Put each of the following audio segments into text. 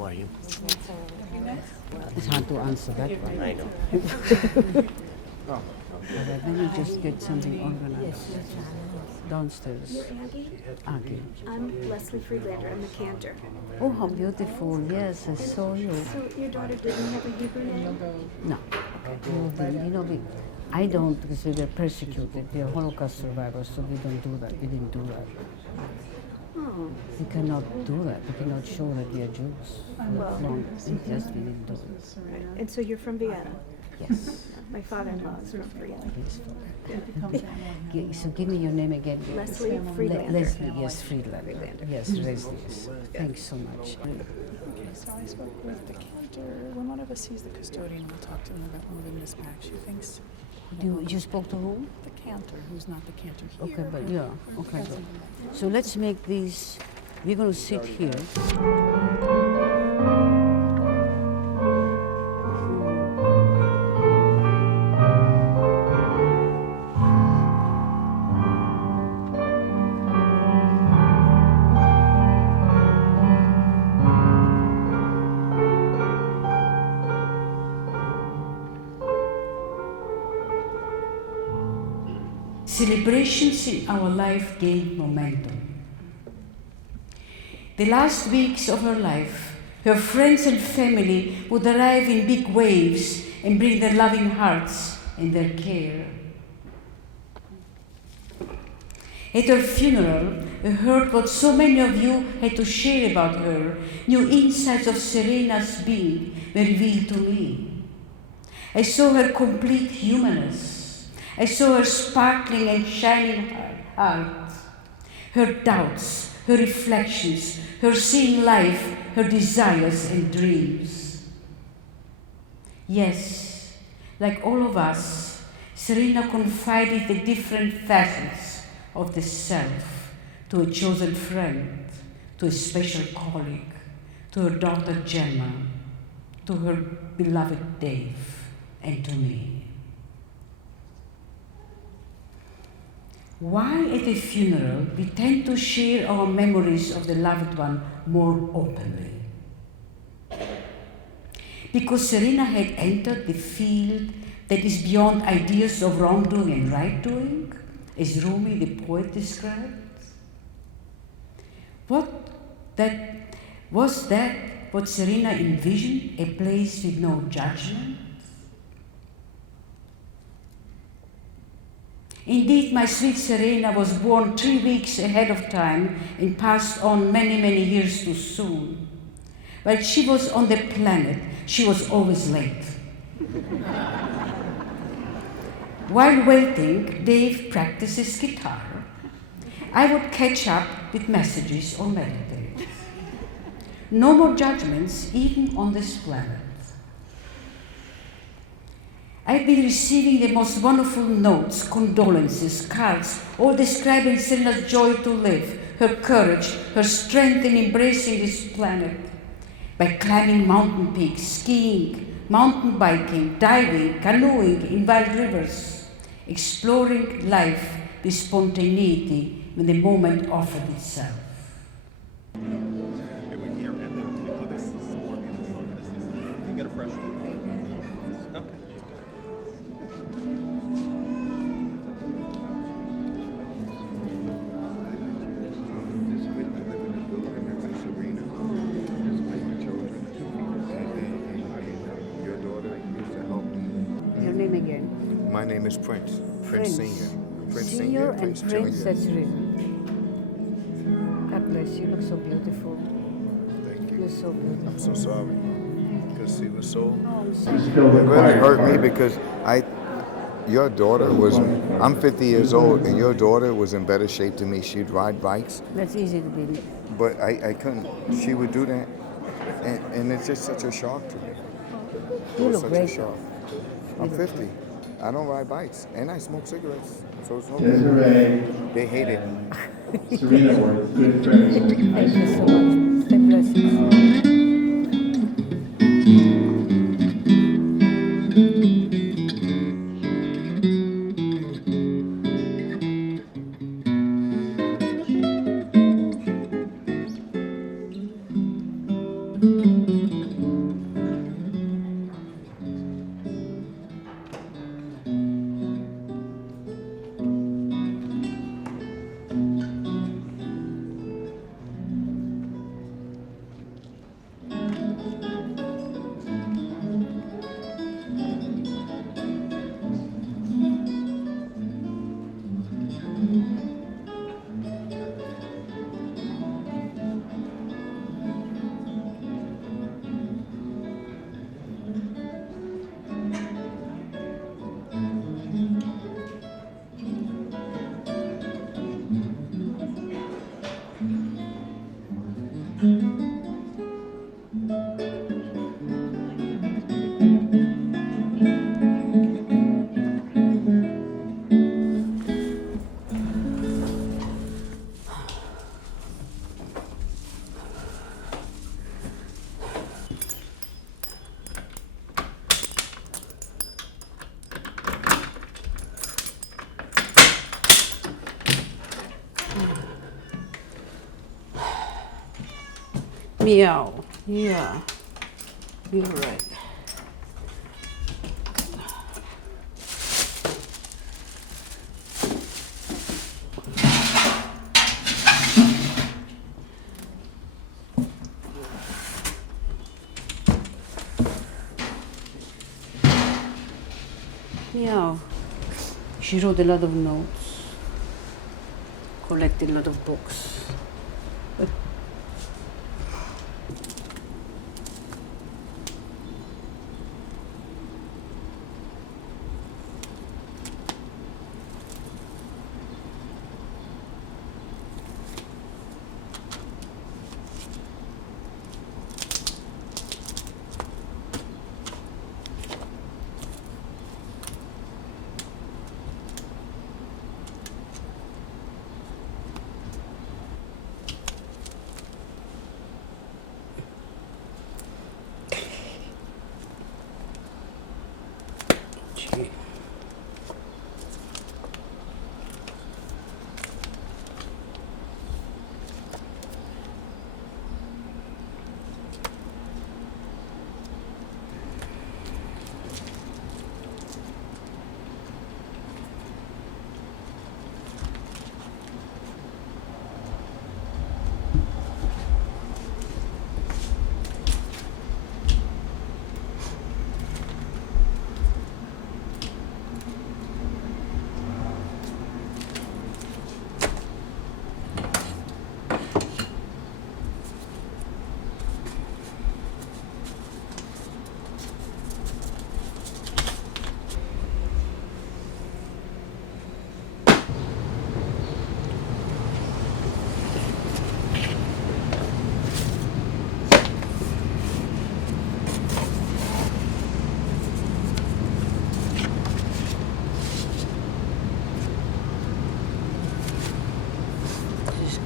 How are you? It's hard to answer that one. I know. Let me just get something organized. Downstairs. You're Aggie? Aggie. I'm Leslie Friedlander. I'm the cantor. Oh, how beautiful. Yes, I saw you. So your daughter didn't have a Hebrew name? No. I don't because we were persecuted. We are Holocaust survivors, so we don't do that. We didn't do that. Oh. We cannot do that. We cannot show that we are Jews. Well. Yes, we didn't do it. Right. And so you're from Vienna? Yes. My father-in-law is from Vienna. So give me your name again. Leslie Friedlander. Leslie, yes, Friedlander. Yes, Leslie. Yes. Thanks so much. Okay, so I spoke with the cantor. When one of us sees the custodian, we'll talk to them about moving this back. She thinks You spoke to whom? the cantor, who's not the cantor here. Okay, but yeah, okay. Good. So let's make these, we're going to sit here. Celebrations in our life gained momentum. The last weeks of her life, her friends and family would arrive in big waves and bring their loving hearts and their care. At her funeral, I heard what so many of you had to share about her. New insights of Serena's being were revealed to me. I saw her complete humanness. I saw her sparkling and shining heart, her doubts, her reflections, her seeing life, her desires and dreams. Yes, like all of us, Serena confided the different facets of the self to a chosen friend, to a special colleague, to her daughter Gemma, to her beloved Dave, and to me. Why at a funeral we tend to share our memories of the loved one more openly? Because Serena had entered the field that is beyond ideas of wrongdoing and right doing, as Rumi the poet described? Was that what Serena envisioned, a place with no judgment? Indeed, my sweet Serena was born 3 weeks ahead of time and passed on many, many years too soon. While she was on the planet, she was always late. While waiting, Dave practices guitar. I would catch up with messages or meditate. No more judgments, even on this planet. I've been receiving the most wonderful notes, condolences, cards, all describing Serena's joy to live, her courage, her strength in embracing this planet. By climbing mountain peaks, skiing, mountain biking, diving, canoeing in wild rivers, exploring life with spontaneity when the moment offered itself. Your name again? My name is Prince. Prince Senior. Prince Senior and Prince Prince, Junior. that's reason. God bless you. You look so beautiful. Thank you. You're so beautiful. I'm so sorry because he was so. Oh, I'm It sorry. really hurt me because your daughter was. I'm 50 years old, and your daughter was in better shape than me. She'd ride bikes, That's easy to be. but I couldn't. She would do that, and it's just such a shock to me. You It was look such great. a shock. I'm 50. I don't ride bikes, and I smoke cigarettes. So it's no Desiree, They hate it. Serena were good friends. Thank you so much. God bless you. Meow. Yeah. You're right. Meow. She wrote a lot of notes, collected a lot of books.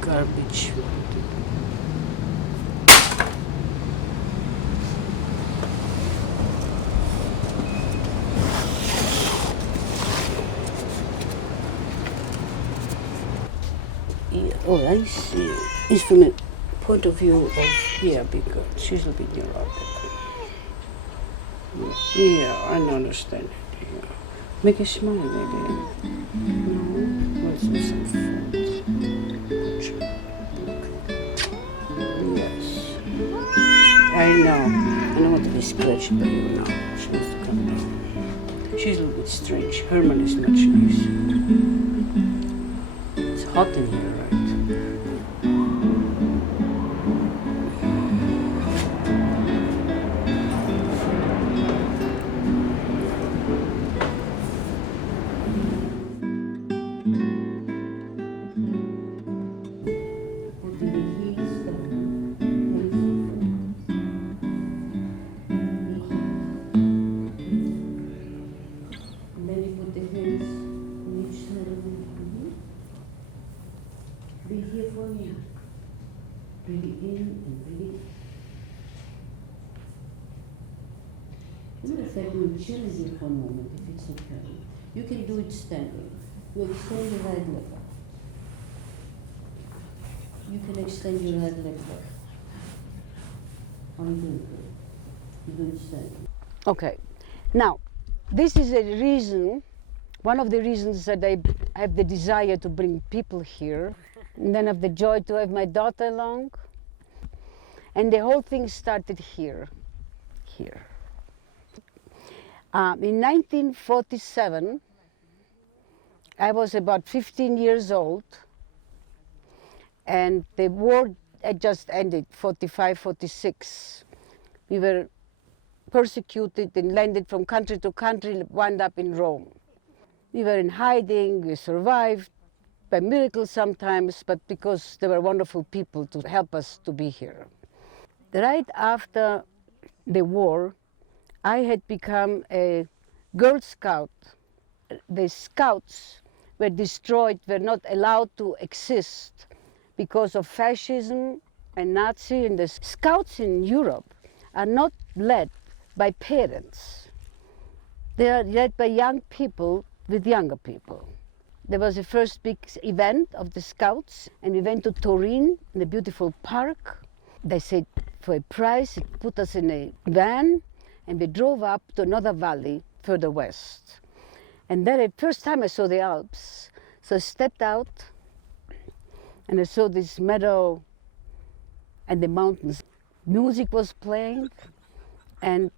Garbage. Yeah, oh, I see. It's from a point of view of, yeah, because she's a bit neurotic. Yeah, I understand it. Yeah. Make a smile, maybe. No, let's do some food. Yes. I know what to be scratched by you now. She wants to come down. She's a little bit strange. Herman is much nicer. It's hot in here, right? Breathe here for me. Breathe in and breathe. As a matter of fact, we'll challenge you for a moment if it's okay. You can do it standing. You extend your right leg. You can extend your right leg. Okay, now this is a reason, one of the reasons that I have the desire to bring people here, and then have the joy to have my daughter along. And the whole thing started here. In 1947, I was about 15 years old, and the war had just ended, 45, 46. We were persecuted and landed from country to country, wound up in Rome. We were in hiding, we survived, by miracle sometimes, but because there were wonderful people to help us to be here. Right after the war, I had become a Girl Scout. The Scouts were destroyed, were not allowed to exist because of fascism and Nazi. And the Scouts in Europe are not led by parents. They are led by young people with younger people. There was the first big event of the Scouts, and we went to Turin in a beautiful park. They said for a price, it put us in a van, and we drove up to another valley further west. And then the first time I saw the Alps, so I stepped out and I saw this meadow and the mountains. Music was playing, and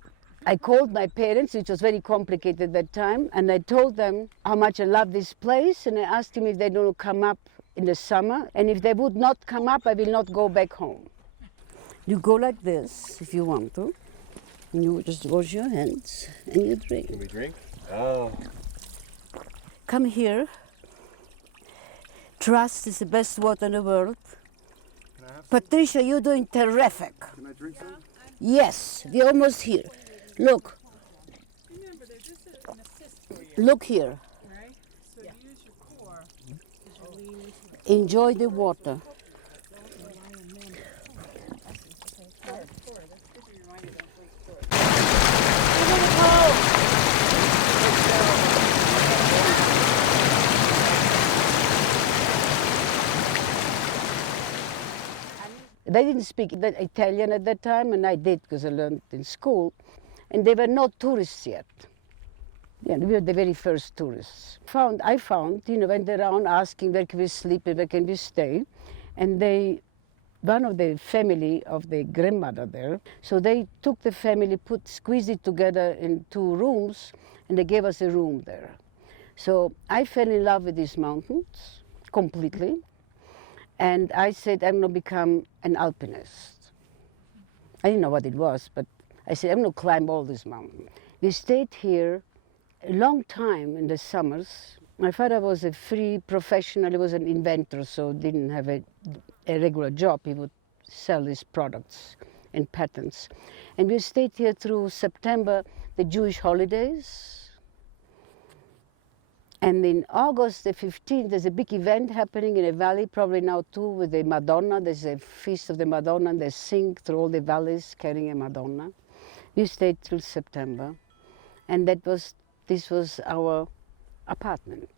I called my parents, which was very complicated at that time, and I told them how much I love this place, and I asked them if they don't come up in the summer, and if they would not come up, I will not go back home. You go like this, if you want to, and you just wash your hands, and you drink. Can we drink? Oh. Come here. Trust is the best water in the world. Patricia, you're doing terrific. Can I drink some? Yes, we're almost here. Look. Remember, they're just an assist for you, Look here. right? So you use your core as you lean into it. Enjoy the water. They didn't speak Italian at that time, and I did because I learned in school. And they were not tourists yet. Yeah, we were the very first tourists. I found, went around asking where can we sleep and where can we stay. And one of the family of the grandmother there, so they took the family, squeezed it together in 2 rooms, and they gave us a room there. So I fell in love with these mountains completely. And I said, I'm going to become an alpinist. I didn't know what it was, but I said, I'm going to climb all these mountains. We stayed here a long time in the summers. My father was a free professional. He was an inventor, so didn't have a regular job. He would sell his products and patents. And we stayed here through September, the Jewish holidays. And in August the 15th, there's a big event happening in a valley, probably now too, with the Madonna. There's a feast of the Madonna, and they sing through all the valleys carrying a Madonna. We stayed till September, and this was our apartment.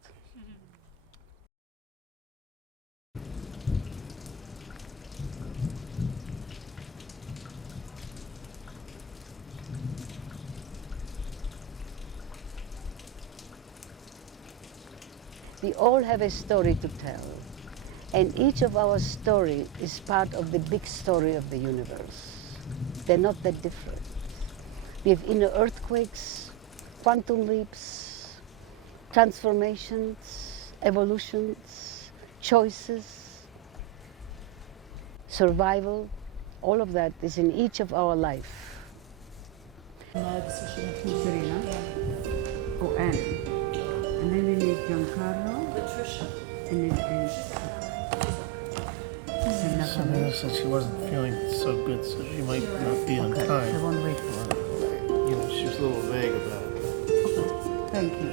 We all have a story to tell, and each of our story is part of the big story of the universe. They're not that different. We have inner earthquakes, quantum leaps, transformations, evolutions, choices, survival. All of that is in each of our life. Serena. Oh, Anne. And then we need Giancarlo. Patricia. And then Serena said she wasn't feeling so good, so she might not be on I time. won't wait for her. She was a little vague about it. Thank you.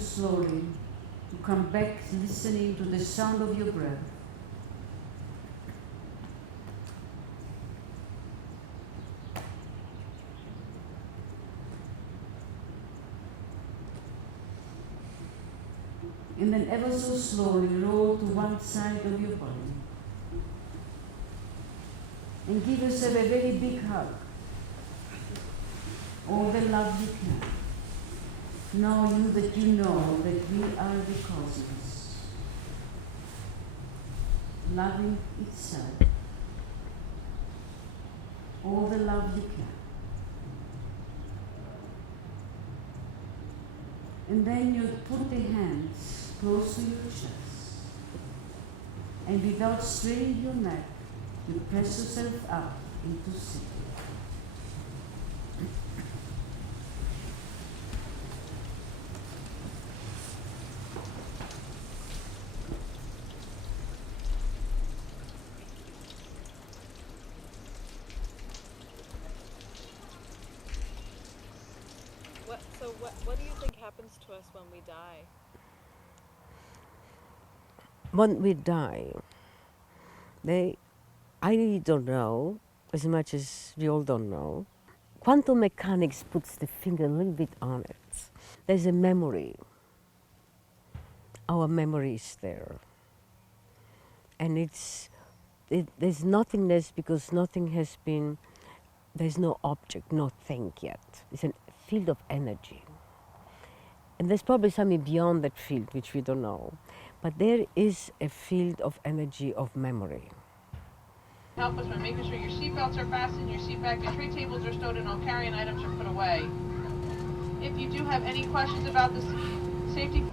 slowly to come back listening to the sound of your breath. And then ever so slowly roll to one side of your body. And give yourself a very big hug. All the love you can. Know you that you know that we are the cosmos. Loving itself. All the love you can. And then you put the hands close to your chest. And without straining your neck, you press yourself up into sitting. What do you think happens to us when we die? When we die, I really don't know, as much as we all don't know. Quantum mechanics puts the finger a little bit on it. There's a memory. Our memory is there. And there's nothingness because nothing has been, there's no object, no thing yet. It's a field of energy. And there's probably something beyond that field which we don't know. But there is a field of energy of memory. Help us by making sure your seatbelts are fastened, your seat back, your tray tables are stowed, and all carry-on items are put away. If you do have any questions about the safety...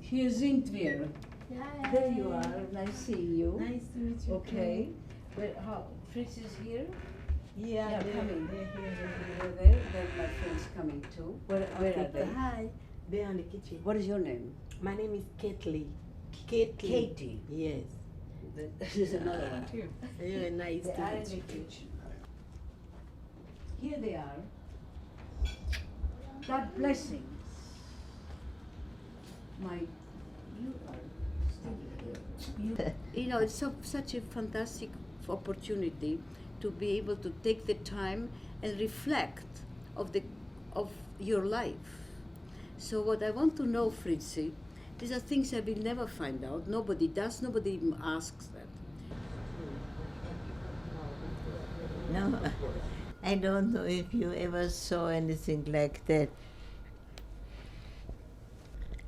Hier sind wir. There you are. Nice seeing you. Nice to meet you. Okay. Fritz is here? Yeah, coming. they're here. Over there. Then my friend's coming too. Where are they? Hi. They're in the kitchen. What is your name? My name is Katie. Katie. Yes. This is another one too. Very nice They to are in meet the you. kitchen. Here they are. God blessings. You are still here. You know, it's such a fantastic opportunity to be able to take the time and reflect of your life. So what I want to know, Fritzi, these are things I will never find out. Nobody does. Nobody even asks that. No, I don't know if you ever saw anything like that.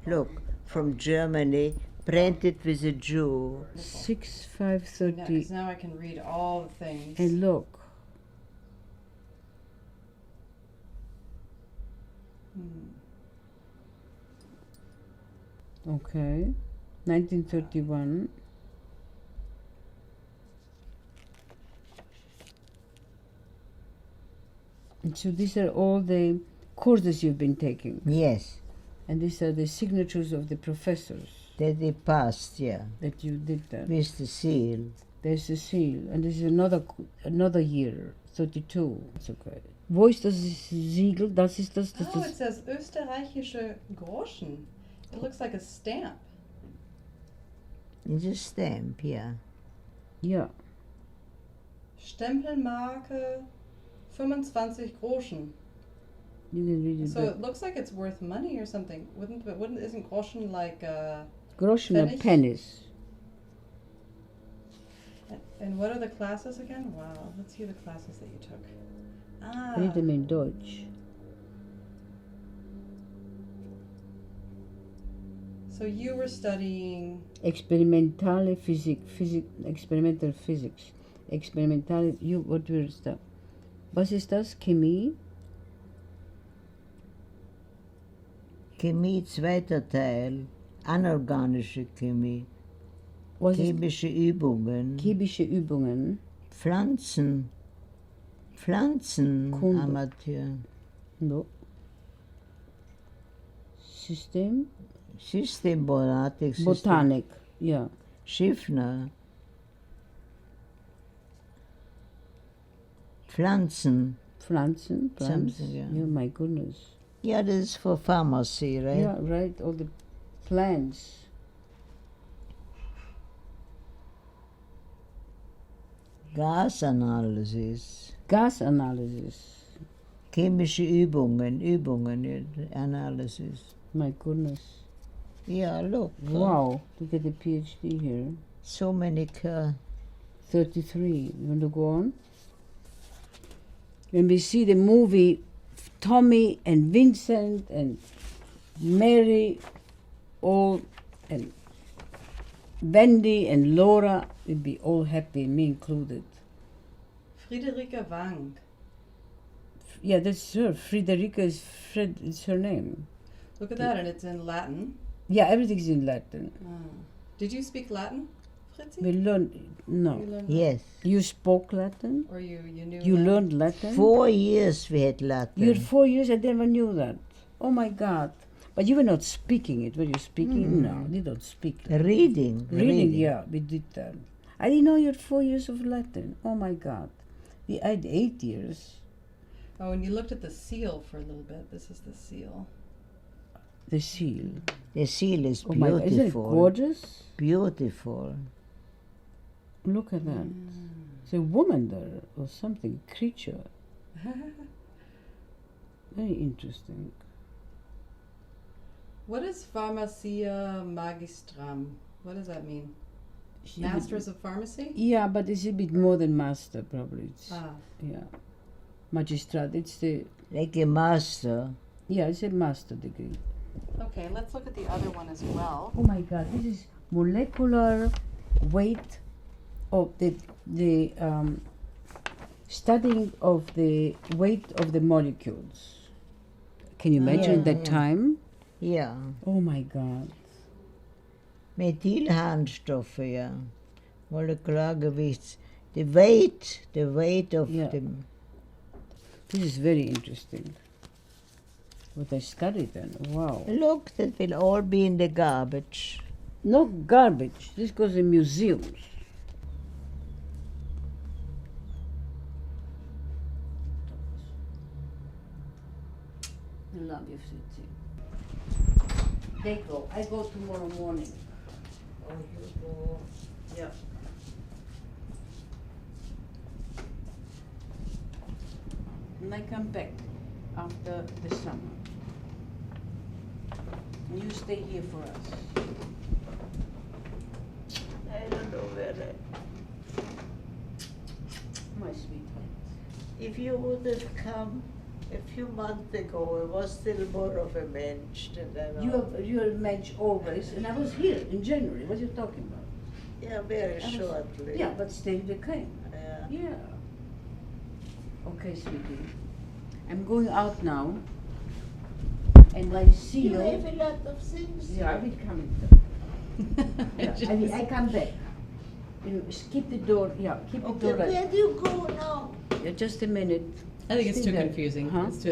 Look, from Germany, printed with a Jew. 6530. Now I can read all the things. And look. Okay. 1931. And so these are all the courses you've been taking. Yes, And these are the signatures of the professors that they passed, yeah, that you did that. with the seal. There's the seal. And this is another year, 32. It's okay. Wo ist das Siegel? Das ist das. Oh, it says österreichische Groschen. It looks like a stamp. It's a stamp, yeah. Ja. Stempelmarke 25 Groschen. You can read it So back. it looks like it's worth money or something. Isn't Groschen like Groschen or Pfennig? pennies. and what are the classes again? Wow, let's hear the classes that you took. Ah, Read them in Deutsch. so you were studying Experimentale experimental physics. What will stuff? Was ist das? Chemie? Chemie, zweiter Teil, anorganische Chemie. Was es Chemische Übungen. chemische Übungen? Pflanzen. Kunde. Amateur. No. System? Systembotanik. Botanik, ja. Schiffner. Pflanzen. Pflanzen, plants. Something, yeah. Yeah, my goodness. Yeah, this is for pharmacy, right? Yeah, right, all the plants. Gasanalysis. Gas analysis. Chemische Übungen, Analysis. My goodness. Yeah, look. Wow, look at the PhD here. So many 33. You want to go on? When we see the movie Tommy and Vincent and Mary, all, and Wendy and Laura, we'd be all happy, me included. Friederike Wang. Yeah, that's her. Friederike is it's her name. Look at that, and it's in Latin. Yeah, everything's in Latin. Did you speak Latin, Fritzi? We learned, no. You learned Yes. You spoke Latin? Or you knew You Latin? learned Latin? 4 years we had Latin. You had 4 years, I never knew that. Oh my God. But you were not speaking it. Were you speaking? No, you don't speak Latin. Reading. Yeah, we did that. I didn't know you had 4 years of Latin. Oh my God. I had 8 years. Oh, and you looked at the seal for a little bit. This is the seal. The seal. The seal is Oh my God. Isn't it beautiful. gorgeous? Beautiful. Look at that. It's a woman there or something, creature. Very interesting. What is Pharmacia Magistram? What does that mean? She- Masters of Pharmacy? Yeah, but it's a bit more than master, probably. It's, Ah. yeah. Magistrat, it's the, Like a master. yeah, it's a master degree. Okay, let's look at the other one as well. Oh my God, this is molecular weight of the studying of the weight of the molecules. Can you imagine that time? Ja. Oh my God. Methylharnstoffe, ja. Molekulargewichts. The weight of Yeah. them. This is very interesting. What I studied then. Wow. Look, that will all be in the garbage. No garbage. This goes in museums. I love you, Fritzi. They go. I go tomorrow morning. Oh, you go. Yeah. And I come back after the summer. And you stay here for us. I don't know whether. My sweetheart. If you would have come a few months ago, it was still more of a mensch than now. You're a mensch always, and I was here in January. What are you talking about? Yeah, very I was- shortly. Yeah, but still they came. Yeah. Yeah. Okay, sweetie. I'm going out now. And I see you. You have a lot of things. Yeah, I will come. Yeah, I come back. You keep the door. Yeah, keep the Okay, door. where do you go now? Yeah, just a minute. I think it's Stay too there. confusing. Huh? It's too